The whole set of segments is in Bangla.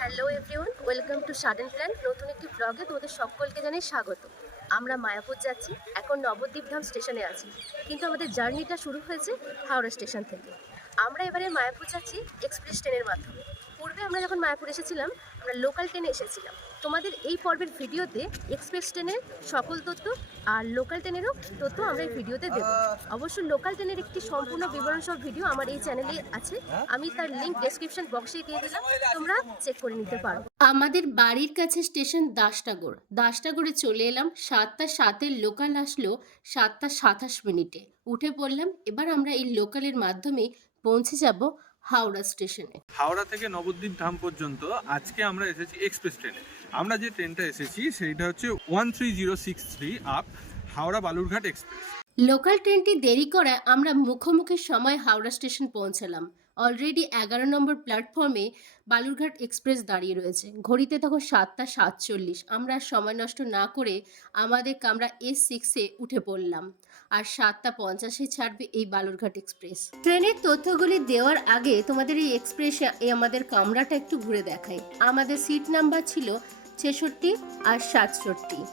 Hello everyone, welcome to sudden plan. নতুন একটি ব্লগে তোমাদের সকলকে জানাই স্বাগত। আমরা মায়াপুর যাচ্ছি, এখন নবদ্বীপধাম স্টেশনে আছি, কিন্তু আমাদের জার্নিটা শুরু হয়েছে হাওড়া স্টেশন থেকে। আমরা এবারে মায়াপুর যাচ্ছি এক্সপ্রেস ট্রেনের মাধ্যমে। পূর্বে আমরা যখন মায়াপুর এসেছিলাম, আমরা লোকাল ট্রেনে এসেছিলাম। তোমাদের এই পর্বের ভিডিওতে এক্সপ্রেস ট্রেনের সকল তথ্য আর লোকাল ট্রেনেরও তথ্য আমরা এই ভিডিওতে দেব। অবশ্য লোকাল ট্রেনের একটি সম্পূর্ণ বিবরণ সব ভিডিও আমার এই চ্যানেলে আছে, আমি তার লিঙ্ক ডেসক্রিপশন বক্সে দিয়ে দিলাম, তোমরা চেক করে নিতে পারো। আমাদের বাড়ির কাছে স্টেশন দাসটাগড়ে চলে এলাম। 7:07 লোকাল আসলো 7:27 উঠে পড়লাম। এবার আমরা এই লোকালের মাধ্যমে পৌঁছে যাব হাওড়া স্টেশনে। হাওড়া থেকে নবদ্বীপ ধাম পর্যন্ত আজকে আমরা এসেছি এক্সপ্রেস ট্রেনে। আমরা যে ট্রেনটা এসেছি সেইটা হচ্ছে 13063 up Howrah Balurghat express. Local ট্রেনটি দেরি করায় আমরা মুখোমুখি সময় হাওড়া স্টেশন পৌঁছালাম। অলরেডি 11 নম্বর প্ল্যাটফর্মে বালুরঘাট এক্সপ্রেস দাঁড়িয়ে রয়েছে। ঘড়িতে তখন 7:47। আমরা সময় নষ্ট না করে আমাদের কামরা S6-এ উঠে পড়লাম, আর 7:50-এ ছাড়বে এই বালুরঘাট এক্সপ্রেস। ট্রেনের তথ্যগুলি দেওয়ার আগে তোমাদের এই এক্সপ্রেসে আমাদের কামরাটা একটু ঘুরে দেখাই। আমাদের সিট নাম্বার ছিল 66 আর 67।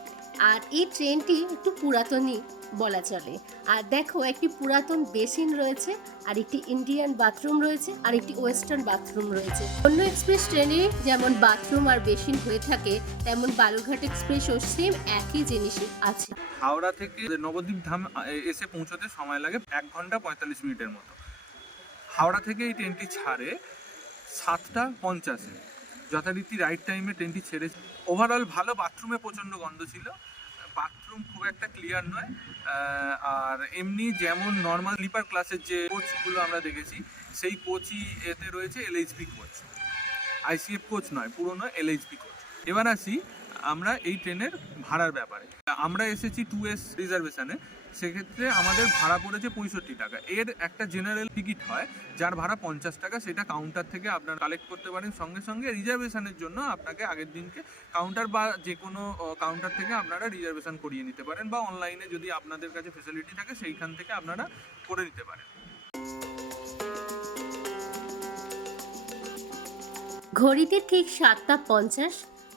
আর এই ট্রেনটি একটু পুরাতনই বলা চলে। আর দেখো, একটি পুরাতন বেসিন রয়েছে, আর একটি ইন্ডিয়ান বাথরুম রয়েছে, আর একটি ওয়েস্টার্ন বাথরুম রয়েছে। অন্য এক্সপ্রেস ট্রেনে যেমন বাথরুম আর বেসিন হয়ে থাকে, তেমন বালুরঘাট এক্সপ্রেসও সেম একই জিনিসই আছে। হাওড়া থেকে নবদ্বীপ ধাম এসে পৌঁছতে সময় লাগে 1 ঘন্টা 45 মিনিটের মতো। হাওড়া থেকে এই ট্রেনটি ছাড়ে 7:50-এ, যথারীতি রাইট টাইমে ট্রেনটি ছেড়েছে। ওভারঅল ভালো, বাথরুমে প্রচণ্ড গন্ধ ছিল, বাথরুম খুব একটা ক্লিয়ার নয়। আর এমনি যেমন নর্মাল স্লিপার ক্লাসের যে কোচগুলো আমরা দেখেছি, সেই কোচই এতে রয়েছে, এলএইচবি কোচ, আইসিএফ কোচ নয়, পুরনো এলএইচবি কোচ। এবার আসি আমরা এই ট্রেনের ভাড়ার ব্যাপারে। আমরা এসেছি 2S রিজার্ভেশনে, সেক্ষেত্রে আমাদের ভাড়া পড়েছে 65 টাকা। এর একটা জেনারেল টিকিট হয় যার ভাড়া 50 টাকা, সেটা কাউন্টার থেকে আপনারা কালেক্ট করতে পারেন। সঙ্গে সঙ্গে রিজার্ভেশনের জন্য আপনাকে আগের দিনকে কাউন্টার বা যে কোনো কাউন্টার থেকে আপনারা রিজার্ভেশন করিয়ে নিতে পারেন, বা অনলাইনে যদি আপনাদের কাছে ফেসিলিটি থাকে সেইখান থেকে আপনারা করে নিতে পারেন। ঘড়িতে ঠিক 7:50,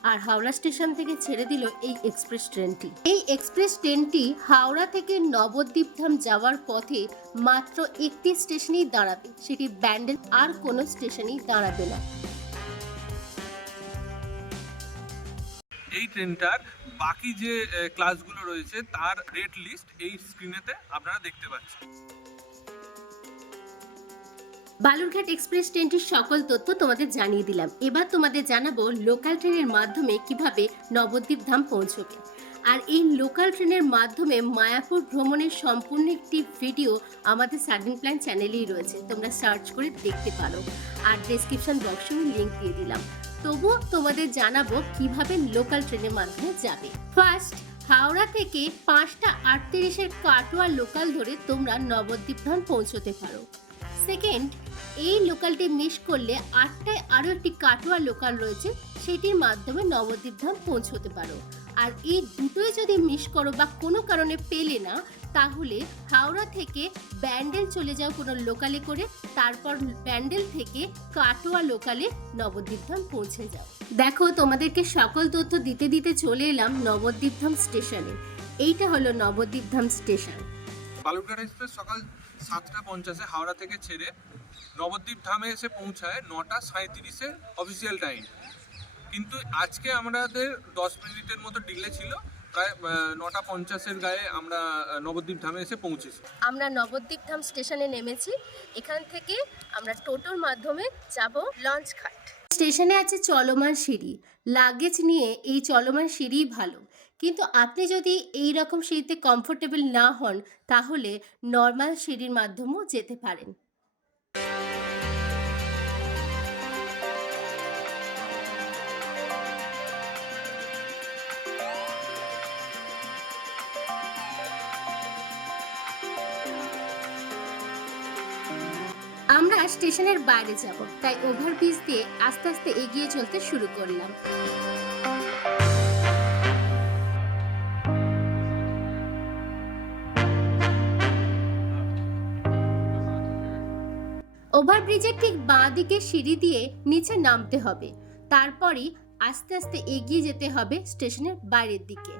আর হাওড়া স্টেশন থেকে ছেড়ে দিল এই এক্সপ্রেস ট্রেনটি। এই এক্সপ্রেস ট্রেনটি হাওড়া থেকে নবদ্বীপধাম যাওয়ার পথে মাত্র একটি স্টেশনেই দাঁড়াবে, সেটি ব্যান্ডেল, আর কোনো স্টেশনেই দাঁড়াবে না। এই ট্রেনটার বাকি যে ক্লাসগুলো রয়েছে তার রেট লিস্ট এই স্ক্রিনেতে আপনারা দেখতে পাচ্ছেন। বালুরঘাট এক্সপ্রেস ট্রেনটির সকল তথ্য তোমাদের জানিয়ে দিলাম। এবার তোমাদের জানাবো লোকাল ট্রেনের মাধ্যমে কিভাবে নবদ্বীপ ধাম পৌঁছবে। আর এই লোকাল ট্রেনের মাধ্যমে মায়াপুর ভ্রমণের সম্পূর্ণ একটি ভিডিও আমাদের সাডেন প্ল্যান চ্যানেলেই রয়েছে, তোমরা সার্চ করে দেখতে পারো, আর ডেসক্রিপশন বক্সে আমি লিঙ্ক দিয়ে দিলাম। তবুও তোমাদের জানাবো কিভাবে লোকাল ট্রেনের মাধ্যমে যাবে। ফার্স্ট, হাওড়া থেকে 5:38-এর কাটোয়া লোকাল ধরে তোমরা নবদ্বীপ ধাম পৌঁছতে পারো। সেকেন্ড, এই লোকালটি মিস করলে 8টায় আরও একটি কাটোয়া লোকাল রয়েছে, সেটির মাধ্যমে নবদ্বীপ ধাম পৌঁছতে পারো। আর এই দুটোই যদি মিস করো বা কোনো কারণে পেলে না, তাহলে হাওড়া থেকে ব্যান্ডেল চলে যাও কোনো লোকালে করে, তারপর ব্যান্ডেল থেকে কাটোয়া লোকালে নবদ্বীপ ধাম পৌঁছে যাও। দেখো, তোমাদেরকে সকল তথ্য দিতে দিতে চলে এলাম নবদ্বীপ ধাম স্টেশনে। এইটা হলো নবদ্বীপ ধাম স্টেশন। বালুরঘাট এক্সপ্রেস সকাল 7:50-এ হাওড়া থেকে ছেড়ে নবদ্বীপ ধামে এসে পৌঁছায় 9:37-এ অফিসিয়াল টাইম। কিন্তু আজকে আমাদের 10 মিনিটের মতো ডিলে ছিল, প্রায় 9:50-এর গায়ে আমরা নবদ্বীপ ধামে এসে পৌঁছেছি। আমরা নবদ্বীপ ধাম স্টেশনে নেমেছি। এখান থেকে আমরা টোটোর মাধ্যমে যাব লঞ্চ ঘাট। স্টেশনে আছে চলমান সিঁড়ি। লাগেজ নিয়ে এই চলমান সিঁড়িই ভালো, কিন্তু আপনি যদি এই রকম সিঁড়িতে কমফোর্টেবল না হন, তাহলে নর্মাল সিঁড়ির মাধ্যমেও যেতে পারেন। আমরা স্টেশনের বাইরে যাব, তাই ওভারব্রিজ দিয়ে আস্তে আস্তে এগিয়ে চলতে শুরু করলাম। ওভারব্রিজের ঠিক বাঁ দিকে সিঁড়ি দিয়ে নিচে নামতে হবে। তারপরই আস্তে আস্তে এগিয়ে যেতে হবে স্টেশনের বাইরের দিকে।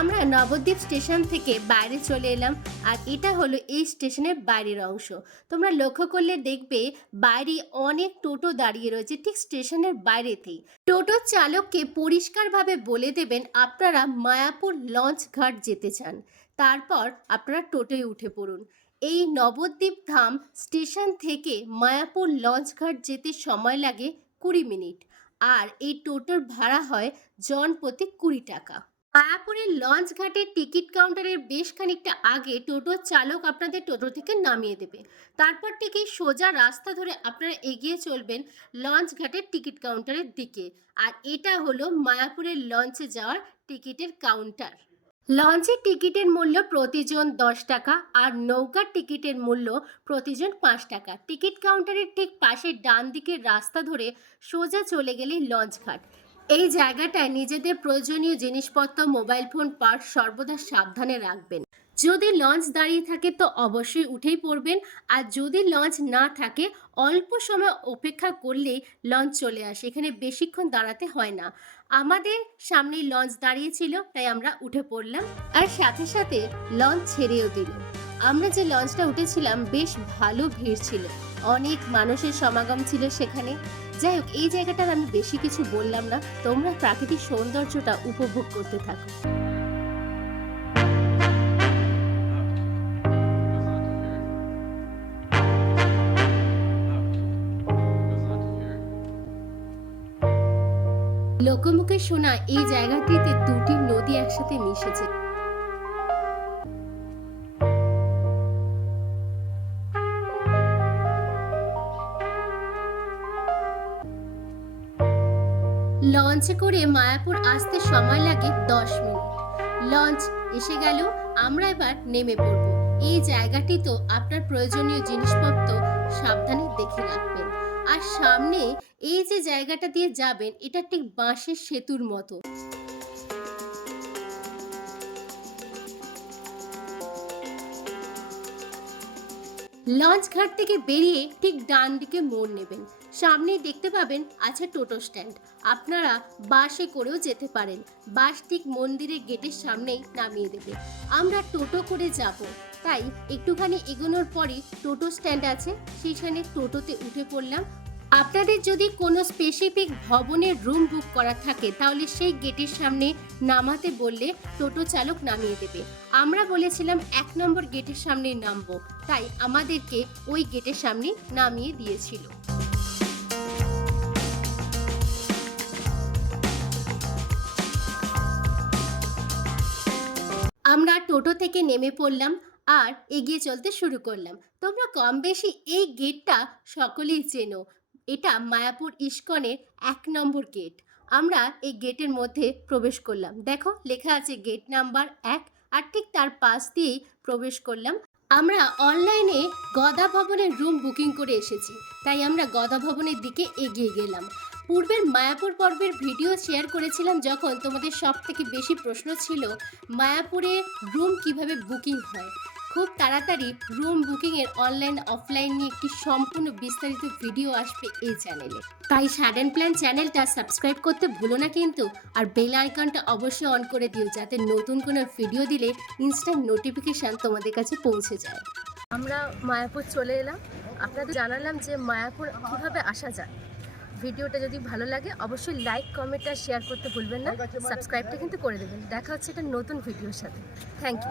আমরা নবদ্বীপ স্টেশন থেকে বাইরে চলে এলাম, আর এটা হলো এই স্টেশনের বাইরের অংশ। তোমরা লক্ষ্য করলে দেখবে বাইরে অনেক টোটো দাঁড়িয়ে রয়েছে ঠিক স্টেশনের বাইরেতেই। টোটোর চালককে পরিষ্কারভাবে বলে দেবেন আপনারা মায়াপুর লঞ্চ ঘাট যেতে চান, তারপর আপনারা টোটোয় উঠে পড়ুন। এই নবদ্বীপ ধাম স্টেশন থেকে মায়াপুর লঞ্চ ঘাট যেতে সময় লাগে 20 মিনিট, আর এই টোটোর ভাড়া হয় জন প্রতি 20 টাকা। মায়াপুরের লঞ্চ ঘাটের টিকিট কাউন্টারের বেশ খানিকটা আগে টোটোর চালক আপনাদের টোটো থেকে নামিয়ে দেবে। তারপর থেকে সোজা রাস্তা ধরে আপনারা এগিয়ে চলবেন লঞ্চ ঘাটের টিকিট কাউন্টারের দিকে, আর এটা হলো মায়াপুরের লঞ্চে যাওয়ার টিকিটের কাউন্টার। লঞ্চের টিকিটের মূল্য প্রতিজন 10 টাকা, আর নৌকার টিকিটের মূল্য প্রতিজন 5 টাকা। টিকিট কাউন্টারের ঠিক পাশে ডান দিকের রাস্তা ধরে সোজা চলে গেলেই লঞ্চ ঘাট। এই জায়গাটায় নিজেদের প্রয়োজনীয় জিনিসপত্র, মোবাইল ফোন, পার্স সর্বদা সাবধানে রাখবেন। যদি লঞ্চ দাঁড়িয়ে থাকে তো অবশ্যই উঠেই পড়বেন, আর যদি লঞ্চ না থাকে অল্প সময় অপেক্ষা করলেই লঞ্চ চলে আসে, এখানে বেশিক্ষণ দাঁড়াতে হয় না। আমাদের সামনেই লঞ্চ দাঁড়িয়েছিল, তাই আমরা উঠে পড়লাম, আর সাথে সাথে লঞ্চ ছেড়েও দিল। আমরা যে লঞ্চটা উঠেছিলাম বেশ ভালো ভিড় ছিল, অনেক মানুষের সমাগম ছিল সেখানে। যাই হোক, এই জায়গাটার আমি বেশি কিছু বললাম না, তোমরা প্রাকৃতিক সৌন্দর্যটা উপভোগ করতে থাকো। লোকমুখে শোনা এই জায়গাটিতে দুটি নদী একসাথে মিশেছে। লঞ্চে করে মায়াপুর আসতে সময় লাগে 10 মিনিট। লঞ্চ এসে গেল, আমরা এবার নেমে পড়ব। এই জায়গাটি তো আপনার প্রয়োজনীয় জিনিসপত্র সাবধানে দেখে রাখবেন। আর সামনে এই যে জায়গাটা দিয়ে যাবেন এটা ঠিক বাঁশের সেতুর মতো। লঞ্চ ঘাট থেকে বেরিয়ে ঠিক ডান দিকে মোড় নেবেন, সামনেই দেখতে পাবেন আছে টোটো স্ট্যান্ড। আপনারা বাসে করেও যেতে পারেন, বাস ঠিক মন্দিরের গেটের সামনেই নামিয়ে দেবে। আমরা টোটো করে যাব, তাই একটুখানি এগোনোর পরই টোটো স্ট্যান্ড আছে, সেইখানে টোটোতে উঠে পড়লাম। আপনাদের যদি কোনো স্পেসিফিক ভবনের রুম বুক করা থাকে তাহলে সেই গেটের সামনে নামাতে বললে টোটো চালক নামিয়ে দেবে। আমরা বলেছিলাম 1 নম্বর গেটের সামনে নামবো, তাই আমাদেরকে ওই গেটের সামনে নামিয়ে দিয়েছিল। আমরা টোটো থেকে নেমে পড়লাম আর এগিয়ে চলতে শুরু করলাম। তোমরা কম বেশি এই গেটটা সকলেই চেনো, এটা মায়াপুর ইস্কনের 1 নম্বর গেট। আমরা এই গেটের মধ্যে প্রবেশ করলাম, দেখো লেখা আছে গেট নাম্বার 1, আর ঠিক তার পাশ দিয়েই প্রবেশ করলাম। আমরা অনলাইনে গদা ভবনের রুম বুকিং করে এসেছি, তাই আমরা গদা ভবনের দিকে এগিয়ে গেলাম। পূর্বের মায়াপুর পর্বের ভিডিও শেয়ার করেছিলাম যখন তোমাদের সব থেকে বেশি প্রশ্ন ছিল মায়াপুরে রুম কিভাবে বুকিং হয়। খুব তাড়াতাড়ি রুম বুকিংয়ের অনলাইন অফলাইন নিয়ে একটি সম্পূর্ণ বিস্তারিত ভিডিও আসবে এই চ্যানেলে, তাই সাডেন প্ল্যান চ্যানেলটা সাবস্ক্রাইব করতে ভুলো না কিন্তু, আর বেল আইকনটা অবশ্যই অন করে দিও যাতে নতুন কোনো ভিডিও দিলে ইনস্ট্যান্ট নোটিফিকেশান তোমাদের কাছে পৌঁছে যায়। আমরা মায়াপুর চলে এলাম, আপনাদের জানালাম যে মায়াপুর কীভাবে আসা যায়। ভিডিওটা যদি ভালো লাগে অবশ্যই লাইক, কমেন্ট আর শেয়ার করতে ভুলবেন না, সাবস্ক্রাইবটা কিন্তু করে দেবেন। দেখা হচ্ছে একটা নতুন ভিডিওর সাথে, থ্যাংক ইউ।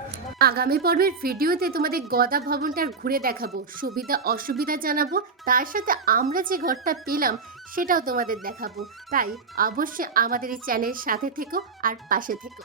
আগামী পর্বের ভিডিওতে তোমাদের গদা ভবনটা ঘুরে দেখাবো, সুবিধা অসুবিধা জানাবো, তার সাথে আমরা যে ঘরটা পেলাম সেটাও তোমাদের দেখাবো। তাই অবশ্যই আমাদের এই চ্যানেলের সাথে থেকো আর পাশে থেকো।